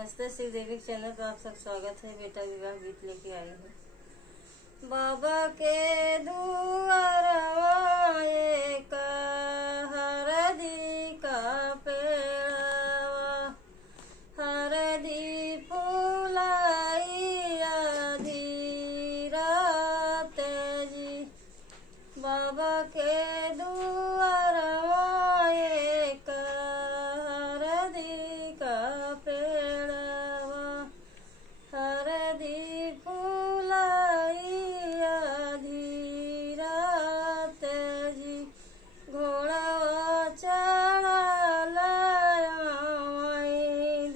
नमस्ते, श्रीदेवी चैनल पर आप सब स्वागत है। बेटा विवाह गीत लेके आई हूँ। बाबा के दुआरवा एक हरदी का पेड़वा, हरदी फूलाई आधी रात जी। बाबा के दुआरवा एक हरदी का पेड़वा, हरदी फूलाई आधी रात जी। घोड़वा चढ़ल आई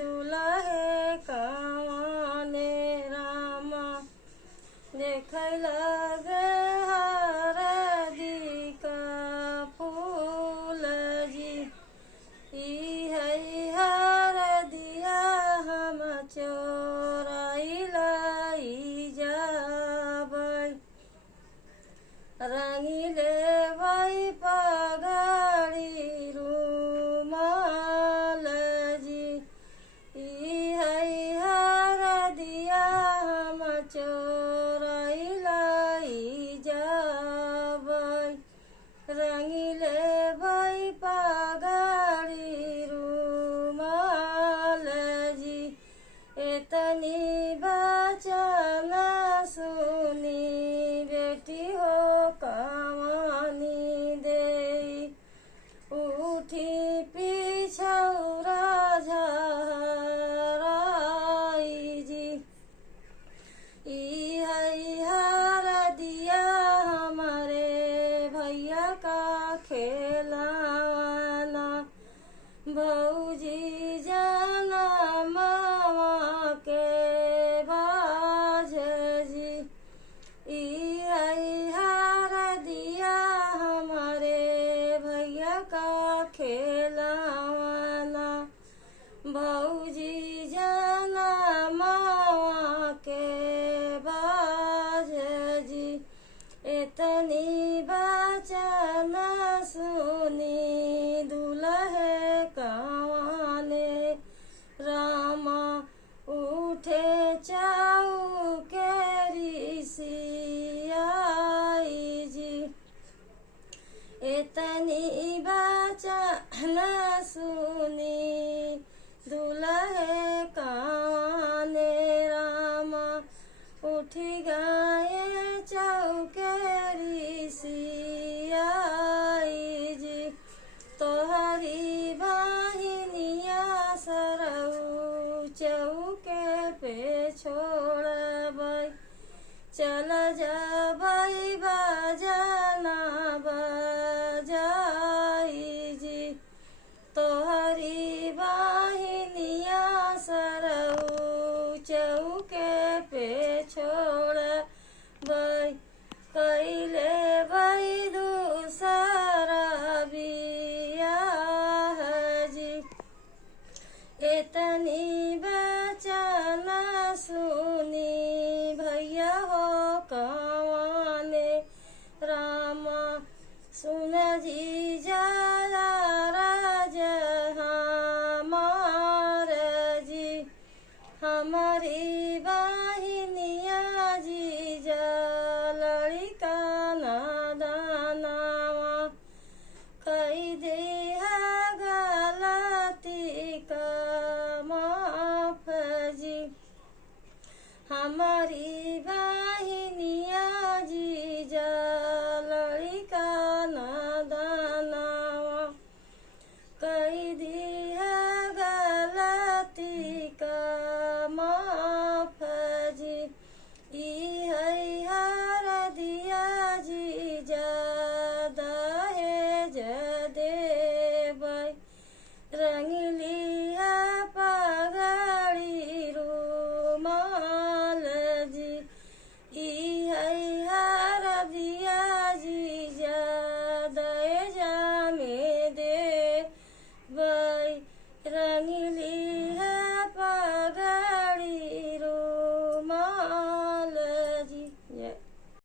दुल्हे कावने रामा, देखे लगे हरदी का फूल जी। ई है हरदिया हम चोराई लाई जाबै, रंगीले वही पगड़ी रूमाल जी। ई है हरदिया हम चोराई लाई जाबै, रंगीले वही पगड़ी रूमाल जी। इतनी बचन सुनी बेटी हो कमानी दे, उठी पिछौरा झराई जी। ई है हरदिया हमारे भैया का खेलाना, भौजी जाना मामा के बाज जी। ई है हरदिया हमारे भैया का खेलाना, भौजी जाना मामा के बाज जी। इतनी बचन सुनी दुल्हे कावने रामा, उठे चौकेरी सियाई जी। इतनी बचन सुनी दुल्हे कावने रामा, उठी गए चौकेरी सियाई जी। तोहरी बहिनिया सरऊ चौके पे छोड़बै, चल जबै बजना बजाई जी। तोहरी बहिनिया सरऊ चौके पे छोड़बै, कैले बै दूसरा बियाह जी। इतनी बचन सुनी भैया हो कवाने रामा, सुन जी जरा राज हमार जी। हमारी